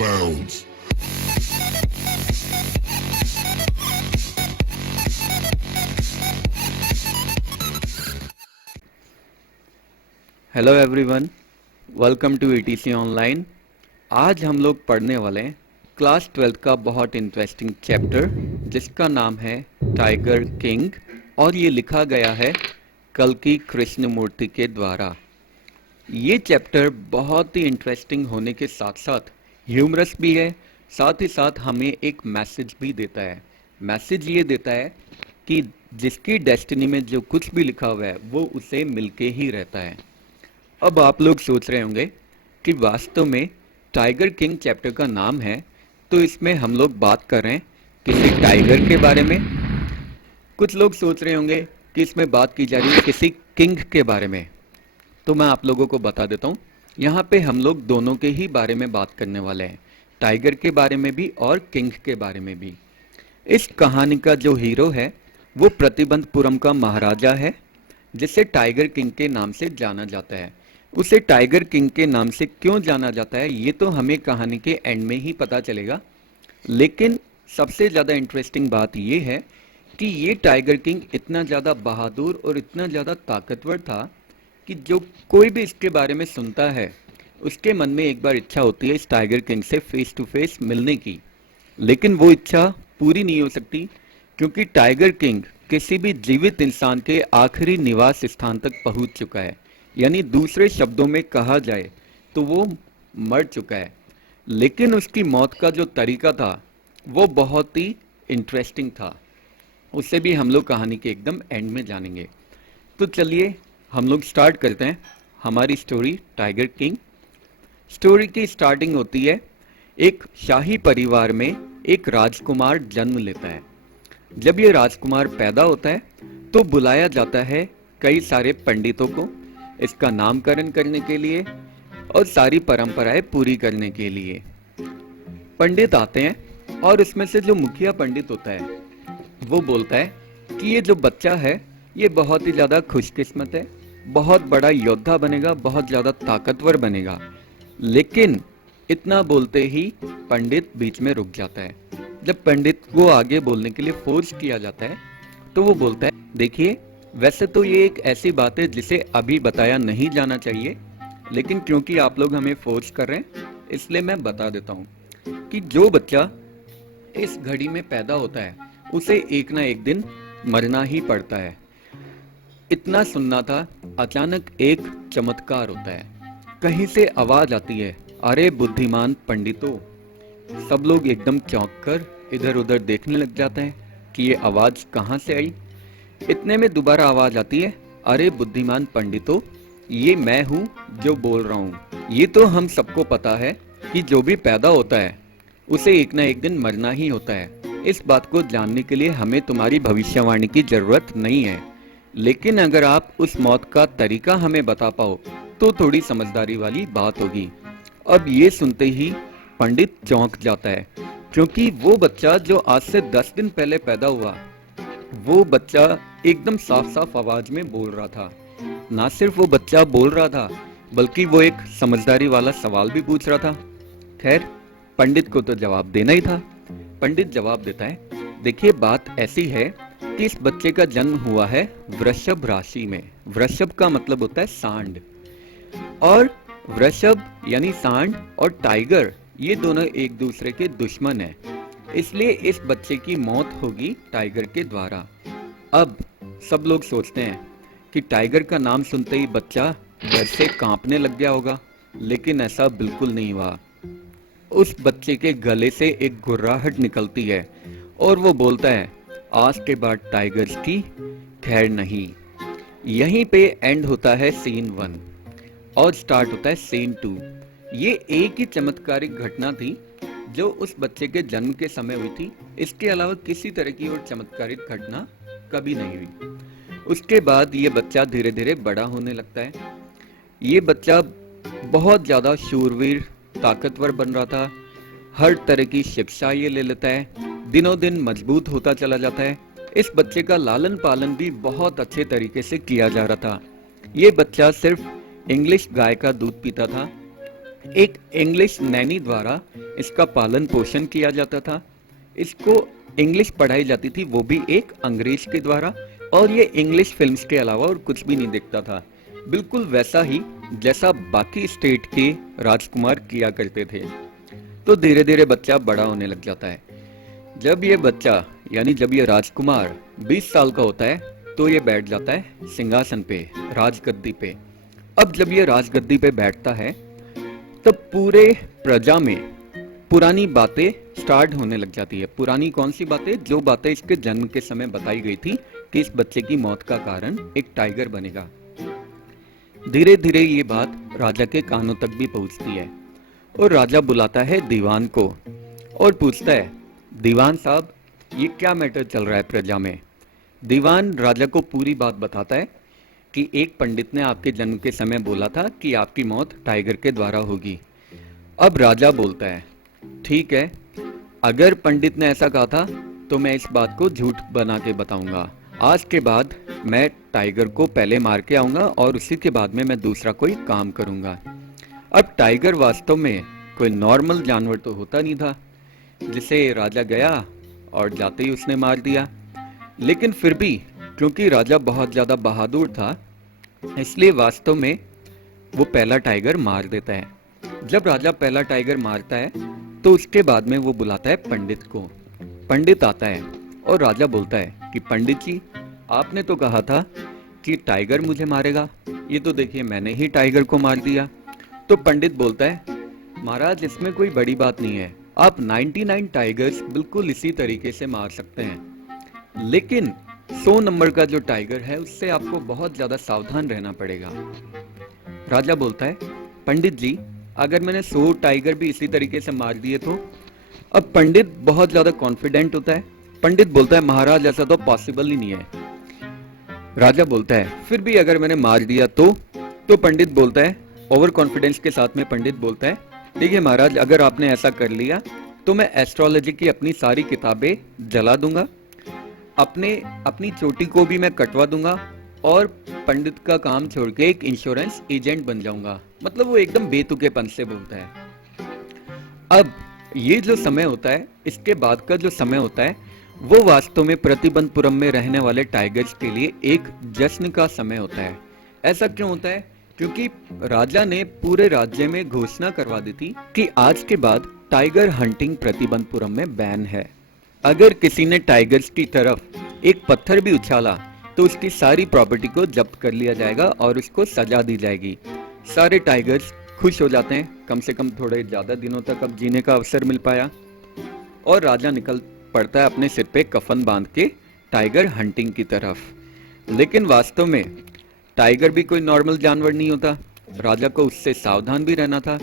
bounds. Hello everyone, welcome to ETC online. आज हम लोग पढ़ने वाले हैं क्लास 12 का बहुत इंटरेस्टिंग चैप्टर जिसका नाम है टाइगर किंग और ये लिखा गया है कल्कि कृष्णमूर्ति के द्वारा। ये चैप्टर बहुत ही इंटरेस्टिंग होने के साथ साथ ह्यूमरस भी है, साथ ही साथ हमें एक मैसेज भी देता है। मैसेज ये देता है कि जिसकी डेस्टिनी में जो कुछ भी लिखा हुआ है वो उसे मिलके ही रहता है। अब आप लोग सोच रहे होंगे कि वास्तव में टाइगर किंग चैप्टर का नाम है तो इसमें हम लोग बात कर रहे हैं किसी टाइगर के बारे में। कुछ लोग सोच रहे होंगे कि इसमें बात की जा रही है किसी किंग के बारे में। तो मैं आप लोगों को बता देता हूँ, यहाँ पे हम लोग दोनों के ही बारे में बात करने वाले हैं, टाइगर के बारे में भी और किंग के बारे में भी। इस कहानी का जो हीरो है वो प्रतिबंधपुरम का महाराजा है जिसे टाइगर किंग के नाम से जाना जाता है। उसे टाइगर किंग के नाम से क्यों जाना जाता है ये तो हमें कहानी के एंड में ही पता चलेगा, लेकिन सबसे ज़्यादा इंटरेस्टिंग बात ये है कि ये टाइगर किंग इतना ज़्यादा बहादुर और इतना ज़्यादा ताकतवर था कि जो कोई भी इसके बारे में सुनता है उसके मन में एक बार इच्छा होती है इस टाइगर किंग से फेस टू फेस मिलने की। लेकिन वो इच्छा पूरी नहीं हो सकती क्योंकि टाइगर किंग किसी भी जीवित इंसान के आखिरी निवास स्थान तक पहुंच चुका है, यानी दूसरे शब्दों में कहा जाए तो वो मर चुका है। लेकिन उसकी मौत का जो तरीका था वो बहुत ही इंटरेस्टिंग था, उसे भी हम लोग कहानी के एकदम एंड में जानेंगे। तो चलिए हम लोग स्टार्ट करते हैं हमारी स्टोरी टाइगर किंग। स्टोरी की स्टार्टिंग होती है एक शाही परिवार में एक राजकुमार जन्म लेता है। जब ये राजकुमार पैदा होता है तो बुलाया जाता है कई सारे पंडितों को इसका नामकरण करने के लिए और सारी परंपराएं पूरी करने के लिए। पंडित आते हैं और उसमें से जो मुखिया पंडित होता है वो बोलता है कि ये जो बच्चा है ये बहुत ही ज़्यादा खुशकिस्मत है, बहुत बड़ा योद्धा बनेगा, बहुत ज़्यादा ताकतवर बनेगा। लेकिन इतना बोलते ही पंडित बीच में रुक जाता है। जब पंडित को आगे बोलने के लिए फोर्स किया जाता है तो वो बोलता है, देखिए वैसे तो ये एक ऐसी बात है जिसे अभी बताया नहीं जाना चाहिए, लेकिन क्योंकि आप लोग हमें फोर्स कर रहे हैं इसलिए मैं बता देता हूँ कि जो बच्चा इस घड़ी में पैदा होता है उसे एक ना एक दिन मरना ही पड़ता है। इतना सुनना था, अचानक एक चमत्कार होता है। कहीं से आवाज आती है, अरे बुद्धिमान पंडितों। सब लोग एकदम चौंक कर इधर उधर देखने लग जाते हैं कि ये आवाज कहाँ से आई। इतने में दोबारा आवाज आती है, अरे बुद्धिमान पंडितों, ये मैं हूँ जो बोल रहा हूँ। ये तो हम सबको पता है कि जो भी पैदा होता है उसे एक ना एक दिन मरना ही होता है। इस बात को जानने के लिए हमें तुम्हारी भविष्यवाणी की जरूरत नहीं है, लेकिन अगर आप उस मौत का तरीका हमें बता पाओ तो थोड़ी समझदारी वाली बात होगी। अब ये सुनते ही पंडित चौंक जाता है क्योंकि वो बच्चा जो आज से 10 दिन पहले पैदा हुआ वो बच्चा एकदम साफ साफ आवाज में बोल रहा था। ना सिर्फ वो बच्चा बोल रहा था बल्कि वो एक समझदारी वाला सवाल भी पूछ रहा था। खैर पंडित को तो जवाब देना ही था। पंडित जवाब देता है, देखिए बात ऐसी है कि इस बच्चे का जन्म हुआ है वृषभ राशि में। वृषभ का मतलब होता है सांड, और वृषभ यानी सांड और टाइगर ये दोनों एक दूसरे के दुश्मन हैं, इसलिए इस बच्चे की मौत होगी टाइगर के द्वारा। अब सब लोग सोचते हैं कि टाइगर का नाम सुनते ही बच्चा डर से कांपने लग गया होगा, लेकिन ऐसा बिल्कुल नहीं हुआ। उस बच्चे के गले से एक गुर्राहट निकलती है और वो बोलता है, आज के बाद टाइगर्स की खैर नहीं। यहीं पे एंड होता है सीन 1 और स्टार्ट होता है सीन 2। ये एक ही चमत्कारिक घटना थी जो उस बच्चे के जन्म के समय हुई थी, इसके अलावा किसी तरह की और चमत्कारिक घटना कभी नहीं हुई। उसके बाद ये बच्चा धीरे धीरे बड़ा होने लगता है। ये बच्चा बहुत ज़्यादा शूरवीर ताकतवर बन रहा था, हर तरह की शिक्षा ये ले लेता है, दिनों दिन मजबूत होता चला जाता है। इस बच्चे का लालन पालन भी बहुत अच्छे तरीके से किया जा रहा था। ये बच्चा सिर्फ इंग्लिश गाय का दूध पीता था एक इंग्लिश नैनी द्वारा इसका पालन पोषण किया जाता था। इसको इंग्लिश पढ़ाई जाती थी, वो भी एक अंग्रेज के द्वारा, और ये इंग्लिश फिल्म्स के अलावा और कुछ भी नहीं दिखता था। बिल्कुल वैसा ही जैसा बाकी स्टेट के राजकुमार किया करते थे। तो धीरे धीरे बच्चा बड़ा होने लग जाता है। जब ये बच्चा यानी जब ये राजकुमार 20 साल का होता है तो ये बैठ जाता है सिंहासन पे, राजगद्दी पे। अब जब ये राजगद्दी पे बैठता है तब पूरे प्रजा में पुरानी बातें स्टार्ट होने लग जाती है। पुरानी कौन सी बातें? जो बातें इसके जन्म के समय बताई गई थी कि इस बच्चे की मौत का कारण एक टाइगर बनेगा। धीरे धीरे ये बात राजा के कानों तक भी पहुंचती है और राजा बुलाता है दीवान को और पूछता है, दीवान साहब ये क्या मैटर चल रहा है प्रजा में? दीवान राजा को पूरी बात बताता है कि एक पंडित ने आपके जन्म के समय बोला था कि आपकी मौत टाइगर के द्वारा होगी। अब राजा बोलता है, ठीक है, अगर पंडित ने ऐसा कहा था तो मैं इस बात को झूठ बना के बताऊंगा। आज के बाद मैं टाइगर को पहले मार के आऊंगा और उसी के बाद में मैं दूसरा कोई काम करूंगा। अब टाइगर वास्तव में कोई नॉर्मल जानवर तो होता नहीं था, जिसे राजा गया और जाते ही उसने मार दिया। लेकिन फिर भी क्योंकि राजा बहुत ज्यादा बहादुर था, इसलिए वास्तव में वो पहला टाइगर मार देता है। जब राजा पहला टाइगर मारता है तो उसके बाद में वो बुलाता है पंडित को। पंडित आता है और राजा बोलता है कि पंडित जी, आपने तो कहा था कि टाइगर मुझे मारेगा, ये तो देखिए मैंने ही टाइगर को मार दिया। तो पंडित बोलता है, महाराज इसमें कोई बड़ी बात नहीं है, आप 99 टाइगर्स बिल्कुल इसी तरीके से मार सकते हैं, लेकिन 100 नंबर का जो टाइगर है उससे आपको बहुत ज्यादा सावधान रहना पड़ेगा। राजा बोलता है, पंडित जी अगर मैंने 100 टाइगर भी इसी तरीके से मार दिए तो? अब पंडित बहुत ज्यादा कॉन्फिडेंट होता है। पंडित बोलता है, महाराज ऐसा तो पॉसिबल ही नहीं है। राजा बोलता है, फिर भी अगर मैंने मार दिया तो? पंडित बोलता है, ओवर कॉन्फिडेंस के साथ में पंडित बोलता है, देखिए महाराज अगर आपने ऐसा कर लिया तो मैं एस्ट्रोलॉजी की अपनी सारी किताबें जला दूंगा, अपनी चोटी को भी मैं कटवा दूंगा और पंडित का काम छोड़ के एक इंश्योरेंस एजेंट बन जाऊंगा। मतलब वो एकदम बेतुकेपन से बोलता है। अब ये जो समय होता है, इसके बाद का जो समय होता है, वो वास्तव में प्रतिबंधपुरम में रहने वाले टाइगर्स के लिए एक जश्न का समय होता है। ऐसा क्यों होता है? क्योंकि राजा ने पूरे राज्य में घोषणा करवा दी थी कि आज के बाद टाइगर हंटिंग प्रतिबंधपुरम में बैन है। अगर किसी ने टाइगर्स की तरफ एक पत्थर भी उछाला तो उसकी सारी प्रॉपर्टी को जब्त कर लिया जाएगा और उसको सजा दी जाएगी। सारे टाइगर्स खुश हो जाते हैं, कम से कम थोड़े ज्यादा दिनों तक अब जीने का अवसर मिल पाया, और राजा निकल पड़ता है अपने सिर पे कफन बांध के टाइगर हंटिंग की तरफ। लेकिन वास्तव में टाइगर भी कोई नॉर्मल जानवर नहीं होता, राजा को उससे सावधान भी रहना था।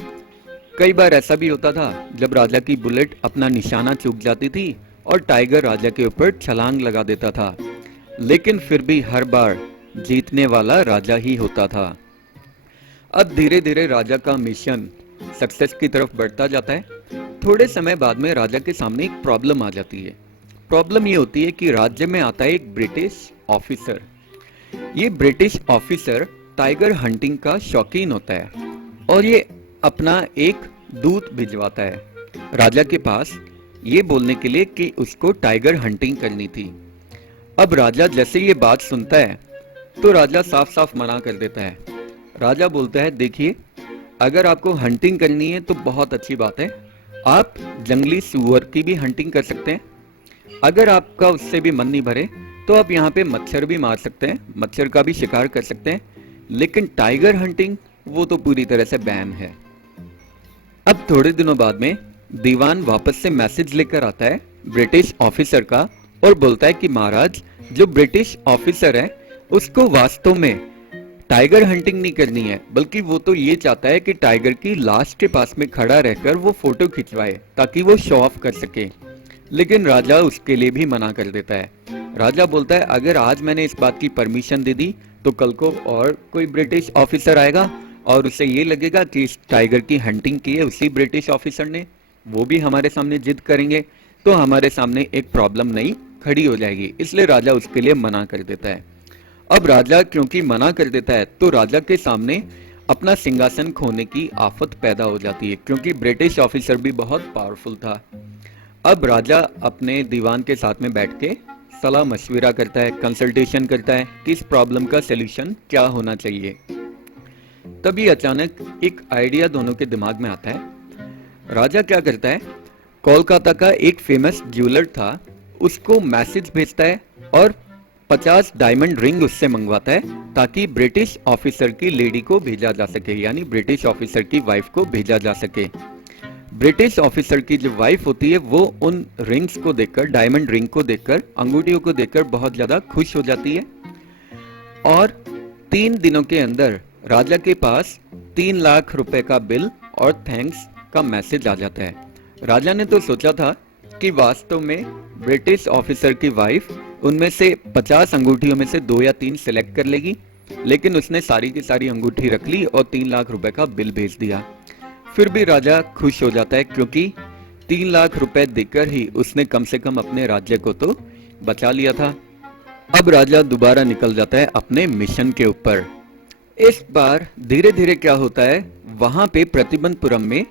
कई बार ऐसा भी होता था जब राजा की बुलेट अपना निशाना चूक जाती थी और टाइगर राजा के ऊपर छलांग लगा देता था, लेकिन फिर भी हर बार जीतने वाला राजा ही होता था। अब धीरे धीरे राजा का मिशन सक्सेस की तरफ बढ़ता जाता है। थोड़े समय बाद में राजा के सामने एक प्रॉब्लम आ जाती है। प्रॉब्लम ये होती है कि राज्य में आता है एक ब्रिटिश ऑफिसर। ये ब्रिटिश ऑफिसर टाइगर हंटिंग का शौकीन होता है और ये अपना एक दूत भिजवाता है राजा के पास, ये बोलने के लिए कि उसको टाइगर हंटिंग करनी थी। अब राजा जैसे ये बात सुनता है तो राजा साफ साफ मना कर देता है। राजा बोलता है, देखिए अगर आपको हंटिंग करनी है तो बहुत अच्छी बात है, आप जंगली सुअर की भी हंटिंग कर सकते हैं। अगर आपका उससे भी मन नहीं भरे तो आप यहाँ पे मच्छर भी मार सकते हैं, मच्छर का भी शिकार कर सकते हैं, लेकिन टाइगर हंटिंग वो तो पूरी तरह से बैन है। अब थोड़े दिनों बाद में दीवान वापस से मैसेज लेकर आता है ब्रिटिश ऑफिसर का और बोलता है कि महाराज जो ब्रिटिश ऑफिसर है उसको वास्तव में टाइगर हंटिंग नहीं करनी है, बल्कि वो तो ये चाहता है कि टाइगर की लाश के पास में खड़ा रहकर वो फोटो खिंचवाए ताकि वो शो ऑफ कर सके। लेकिन राजा उसके लिए भी मना कर देता है। राजा बोलता है, अगर आज मैंने इस बात की परमिशन दे दी तो कल को और कोई ब्रिटिश ऑफिसर आएगा और उसे ये लगेगा कि इस टाइगर की हंटिंग की है उसी ब्रिटिश ऑफिसर ने, वो भी हमारे सामने जिद करेंगे तो हमारे सामने एक प्रॉब्लम नई खड़ी हो जाएगी। इसलिए राजा उसके लिए मना कर देता है। अब राजा क्योंकि मना कर देता है तो राजा के सामने अपना सिंहासन खोने की आफत पैदा हो जाती है, क्योंकि ब्रिटिश ऑफिसर भी बहुत पावरफुल था। अब राजा अपने दीवान के साथ में बैठ के सलाह मशविरा करता है, कंसल्टेशन करता है कि इस प्रॉब्लम का सलूशन क्या होना चाहिए। तभी अचानक एक आइडिया दोनों के दिमाग में आता है। राजा क्या करता है, कोलकाता का एक फेमस ज्वेलर था, उसको मैसेज भेजता है और 50 डायमंड रिंग उससे मंगवाता है, ताकि ब्रिटिश ऑफिसर की लेडी को भेजा जा सके, यानी ब्रिटिश ऑफिसर की वाइफ को भेजा जा सके। ब्रिटिश ऑफिसर की जो वाइफ होती है वो उन रिंग्स को देखकर, डायमंड रिंग को देखकर, अंगूठियों को देखकर बहुत ज्यादा खुश हो जाती है। और 3 दिनों के अंदर राजा के पास 3 लाख रुपए का बिल और थैंक्स का मैसेज आ जाता है। राजा ने तो सोचा था कि वास्तव में ब्रिटिश ऑफिसर की वाइफ उनमें से 50 अंगूठियों में से 2 या 3 सिलेक्ट कर लेगी, लेकिन उसने सारी की सारी अंगूठी रख ली और 3 लाख रुपए का बिल भेज दिया। फिर भी राजा खुश हो जाता है, क्योंकि 3 लाख रुपए देकर ही उसने कम से कम अपने राज्य को तो बचा लिया था। अब राजा दोबारा निकल जाता है अपने मिशन के ऊपर। इस बार धीरे धीरे क्या होता है, वहां पे प्रतिबंधपुरम में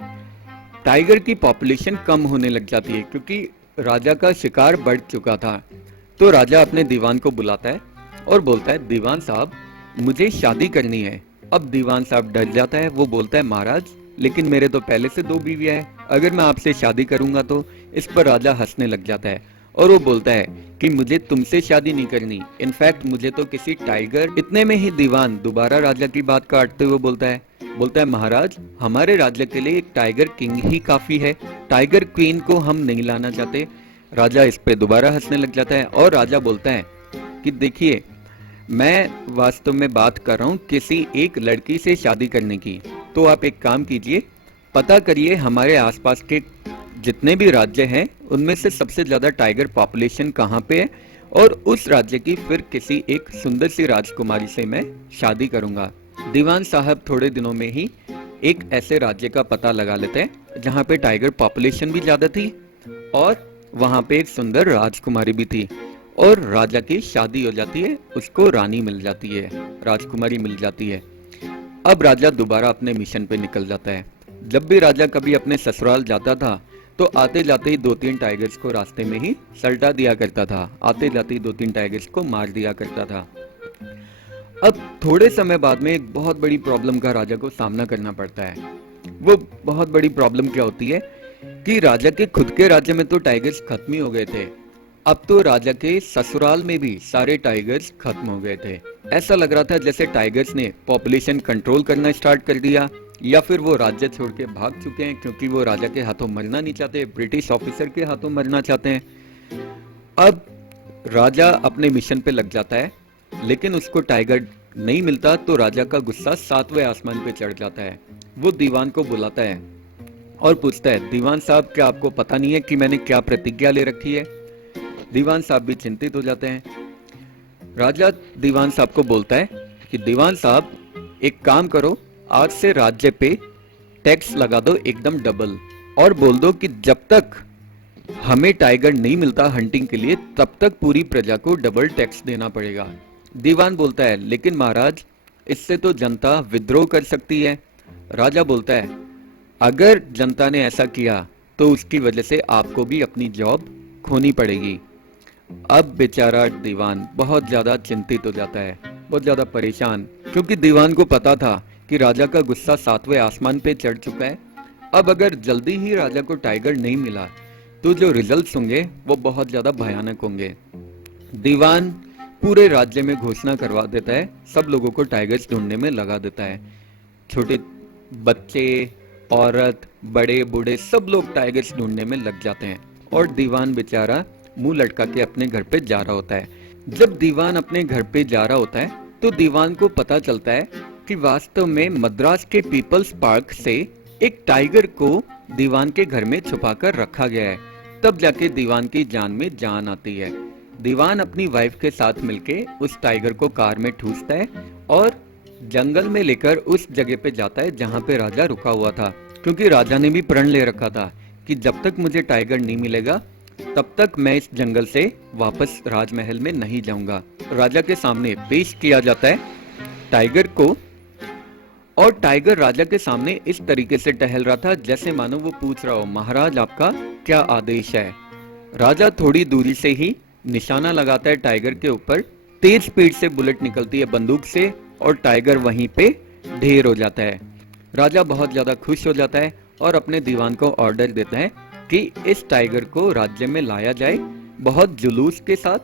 टाइगर की पॉपुलेशन कम होने लग जाती है, क्योंकि राजा का शिकार बढ़ चुका था। तो राजा अपने दीवान को बुलाता है और बोलता है, दीवान साहब मुझे शादी करनी है। अब दीवान साहब डर जाता है, वो बोलता है, महाराज लेकिन मेरे तो पहले से 2 बीवियां हैं, अगर मैं आपसे शादी करूंगा तो। इस पर राजा हंसने लग जाता है और वो बोलता है कि मुझे तुमसे शादी नहीं करनी, इनफैक्ट मुझे तो किसी टाइगर। इतने में ही दीवान दोबारा राजा की बात काटते हुए बोलता है, महाराज हमारे राज्य के लिए एक टाइगर किंग ही काफी है, टाइगर क्वीन को हम नहीं लाना चाहते। राजा इस पे दोबारा हंसने लग जाता है और राजा बोलता है कि देखिए, मैं वास्तव में बात कर रहा हूँ किसी एक लड़की से शादी करने की। तो आप एक काम कीजिए, पता करिए हमारे आसपास के जितने भी राज्य हैं उनमें से सबसे ज्यादा टाइगर पॉपुलेशन कहाँ पे है, और उस राज्य की फिर किसी एक सुंदर सी राजकुमारी से मैं शादी करूंगा। दीवान साहब थोड़े दिनों में ही एक ऐसे राज्य का पता लगा लेते हैं जहाँ पे टाइगर पॉपुलेशन भी ज्यादा थी और वहां पे एक सुंदर राजकुमारी भी थी, और राजा की शादी हो जाती है, उसको रानी मिल जाती है, राजकुमारी मिल जाती है। अब राजा दोबारा अपने मिशन पे निकल जाता है। जब भी राजा कभी अपने ससुराल जाता था तो आते जाते ही 2-3 टाइगर्स को रास्ते में ही सल्टा दिया करता था, आते जाते ही 2-3 टाइगर्स को मार दिया करता था। अब थोड़े समय बाद में एक बहुत बड़ी प्रॉब्लम का राजा को सामना करना पड़ता है। वो बहुत बड़ी प्रॉब्लम क्या होती है कि राजा के खुद के राज्य में तो टाइगर्स खत्म ही हो गए थे, अब तो राजा के ससुराल में भी सारे टाइगर्स खत्म हो गए थे। ऐसा लग रहा था जैसे टाइगर्स ने पॉपुलेशन कंट्रोल करना स्टार्ट कर दिया, या फिर वो राज्य छोड़ के भाग चुके हैं, क्योंकि वो राजा के हाथों मरना नहीं चाहते, ब्रिटिश ऑफिसर के हाथों मरना चाहते हैं। अब राजा अपने मिशन पे लग जाता है, लेकिन उसको टाइगर नहीं मिलता, तो राजा का गुस्सा 7वें आसमान पे चढ़ जाता है। वो दीवान को बुलाता है और पूछता है, दीवान साहब क्या आपको पता नहीं है कि मैंने क्या प्रतिज्ञा ले रखी है? दीवान साहब भी चिंतित हो जाते हैं। राजा दीवान साहब को बोलता है कि दीवान साहब एक काम करो, आज से राज्य पे टैक्स लगा दो एकदम डबल, और बोल दो कि जब तक हमें टाइगर नहीं मिलता हंटिंग के लिए तब तक पूरी प्रजा को डबल टैक्स देना पड़ेगा। दीवान बोलता है, लेकिन महाराज इससे तो जनता विद्रोह कर सकती है। राजा बोलता है, अगर जनता ने ऐसा किया तो उसकी वजह से आपको भी अपनी जॉब खोनी पड़ेगी। अब बेचारा दीवान बहुत ज्यादा चिंतित हो जाता है, बहुत ज्यादा परेशान, क्योंकि दीवान को पता था कि राजा का गुस्सा 7वें आसमान पे चढ़ चुका है। अब अगर जल्दी ही राजा को टाइगर नहीं मिला तो जो रिजल्ट्स होंगे वो बहुत ज्यादा भयानक होंगे। दीवान पूरे राज्य में घोषणा करवा देता है, सब लोगों को टाइगर्स ढूंढने में लगा देता है। छोटे बच्चे, औरत, बड़े बूढ़े सब लोग टाइगर्स ढूंढने में लग जाते हैं, और दीवान बेचारा मुंह लटका के अपने घर पे जा रहा होता है। जब दीवान अपने घर पे जा रहा होता है तो दीवान को पता चलता है कि वास्तव में मद्रास के पीपल्स पार्क से एक टाइगर को दीवान के घर में छुपाकर रखा गया है। तब जाके दीवान की जान में जान आती है। दीवान अपनी वाइफ के साथ मिलके उस टाइगर को कार में ठूसता है और जंगल में लेकर उस जगह पे जाता है जहाँ पे राजा रुका हुआ था, क्योंकि राजा ने भी प्रण ले रखा था कि जब तक मुझे टाइगर नहीं मिलेगा तब तक मैं इस जंगल से वापस राजमहल में नहीं जाऊंगा। राजा के सामने पेश किया जाता है टाइगर को, और टाइगर राजा के सामने इस तरीके से टहल रहा था जैसे मानो वो पूछ रहा हो, महाराज आपका क्या आदेश है। राजा थोड़ी दूरी से ही निशाना लगाता है टाइगर के ऊपर, तेज स्पीड से बुलेट निकलती है बंदूक से और टाइगर वहीं पे ढेर हो जाता है। राजा बहुत ज्यादा खुश हो जाता है और अपने दीवान को ऑर्डर देता है कि इस टाइगर को राज्य में लाया जाए बहुत जुलूस के साथ,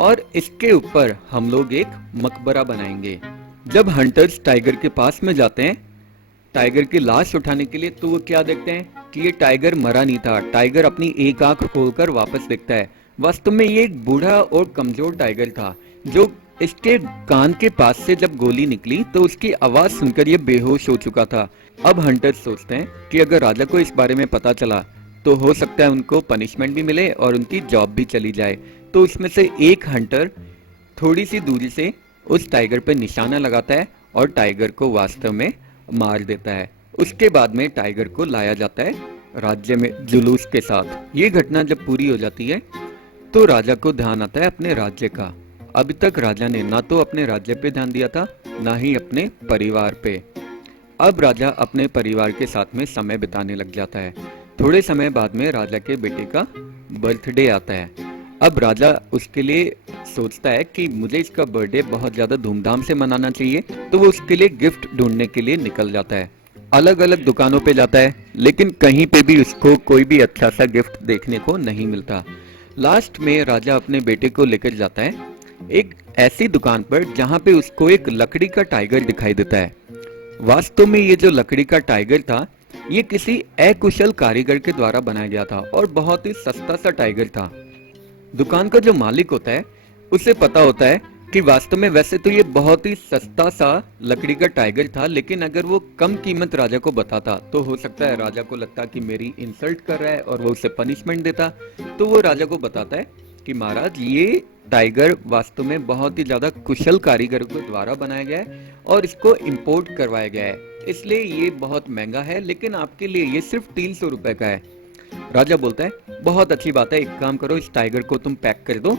और इसके ऊपर हम लोग एक मकबरा बनाएंगे। जब हंटर्स टाइगर के पास में जाते हैं टाइगर की लाश उठाने के लिए, तो वो क्या देखते हैं कि ये टाइगर मरा नहीं था। टाइगर अपनी एक आंख खोलकर वापस देखता है। वास्तव में ये एक बूढ़ा और कमजोर टाइगर था जो इसके कान के पास से जब गोली निकली तो उसकी आवाज सुनकर ये बेहोश हो चुका था। अब हंटर्स सोचते हैं कि अगर राजा को इस बारे में पता चला तो हो सकता है उनको पनिशमेंट भी मिले और उनकी जॉब भी चली जाए। तो उसमें से एक हंटर थोड़ी सी दूरी से उस टाइगर पे निशाना लगाता है और टाइगर को वास्तव में मार देता है। उसके बाद में टाइगर को लाया जाता है राज्य में जुलूस के साथ। ये घटना जब पूरी हो जाती है तो राजा को ध्यान आता है अपने राज्य का। अभी तक राजा ने ना तो अपने राज्य पे ध्यान दिया था ना ही अपने परिवार पे। अब राजा अपने परिवार के साथ में समय बिताने लग जाता है। थोड़े समय बाद में राजा के बेटे का बर्थडे आता है। अब राजा उसके लिए सोचता है कि मुझे इसका बर्थडे बहुत ज्यादा धूमधाम से मनाना चाहिए, तो वो उसके लिए गिफ्ट ढूंढने के लिए निकल जाता है। अलग अलग दुकानों पे जाता है लेकिन कहीं पे भी उसको कोई भी अच्छा सा गिफ्ट देखने को नहीं मिलता। लास्ट में राजा अपने बेटे को लेकर जाता है एक ऐसी दुकान पर जहां पे उसको एक लकड़ी का टाइगर दिखाई देता है। वास्तव में ये जो लकड़ी का टाइगर था ये किसी अकुशल कारीगर के द्वारा बनाया गया था और बहुत ही सस्ता सा टाइगर था। दुकान का जो मालिक होता है उसे पता होता है कि वास्तव में वैसे तो ये बहुत ही सस्ता सा लकड़ी का टाइगर था, लेकिन अगर वो कम कीमत राजा को बताता तो हो सकता है राजा को लगता कि मेरी इंसल्ट कर रहा है और वो उसे पनिशमेंट देता। तो वो राजा को बताता है कि महाराज ये टाइगर वास्तव में बहुत ही ज्यादा कुशल कारीगरों के द्वारा बनाया गया है और इसको इंपोर्ट करवाया गया है, इसलिए ये बहुत महंगा है, लेकिन आपके लिए ये सिर्फ 300 रुपए का है। राजा बोलता है बहुत अच्छी बात है, एक काम करो इस टाइगर को तुम पैक कर दो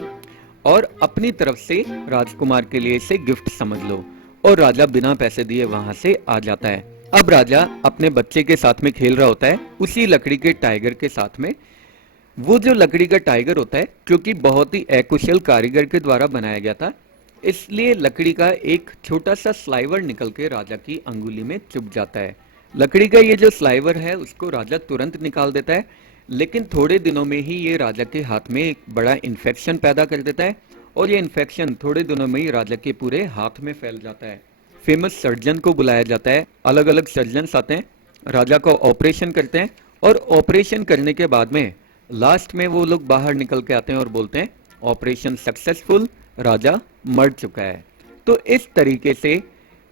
और अपनी तरफ से राजकुमार के लिए इसे गिफ्ट समझ लो। और राजा बिना पैसे दिए वहां से आ जाता है। अब राजा अपने बच्चे के साथ में खेल रहा होता है उसी लकड़ी के टाइगर के साथ में। वो जो लकड़ी का टाइगर होता है क्योंकि बहुत ही अकुशल कारीगर के द्वारा बनाया गया था, इसलिए लकड़ी का एक छोटा सा स्लाइवर निकल के राजा की अंगुली में चुभ जाता है। लकड़ी का ये जो स्लाइवर है उसको राजा तुरंत निकाल देता है, लेकिन थोड़े दिनों में ही ये राजा के हाथ में एक बड़ा इन्फेक्शन पैदा कर देता है और ये इन्फेक्शन थोड़े दिनों में ही राजा के पूरे हाथ में फैल जाता है। फेमस सर्जन को बुलाया जाता है, अलग अलग सर्जन्स आते हैं, राजा को ऑपरेशन करते हैं और ऑपरेशन करने के बाद में लास्ट में वो लोग बाहर निकल के आते हैं और बोलते हैं ऑपरेशन सक्सेसफुल, राजा मर चुका है। तो इस तरीके से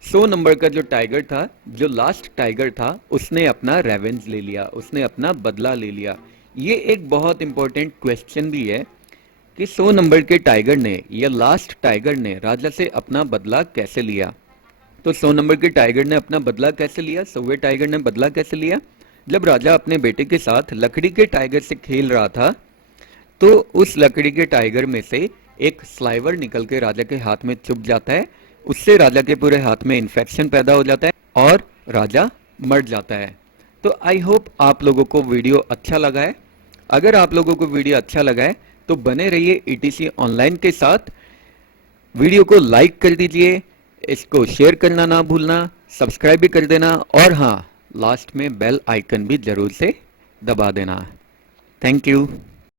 100 नंबर का जो टाइगर था, जो लास्ट टाइगर था, उसने अपना रेवेंज ले लिया, उसने अपना बदला ले लिया। ये एक बहुत इंपॉर्टेंट क्वेश्चन भी है कि 100 नंबर के टाइगर ने या लास्ट टाइगर ने राजा से अपना बदला कैसे लिया। तो 100 नंबर के टाइगर ने अपना बदला कैसे लिया, 100वें टाइगर ने बदला कैसे लिया। जब राजा अपने बेटे के साथ लकड़ी के टाइगर से खेल रहा था तो उस लकड़ी के टाइगर में से एक स्लाइवर निकल के राजा के हाथ में चुभ जाता है, उससे राजा के पूरे हाथ में इन्फेक्शन पैदा हो जाता है और राजा मर जाता है। तो आई होप आप लोगों को वीडियो अच्छा लगा है। अगर आप लोगों को वीडियो अच्छा लगा है तो बने रहिए ईटीसी ऑनलाइन के साथ। वीडियो को लाइक कर दीजिए, इसको शेयर करना ना भूलना, सब्सक्राइब भी कर देना और हाँ, लास्ट में बेल आइकन भी जरूर से दबा देना। Thank you.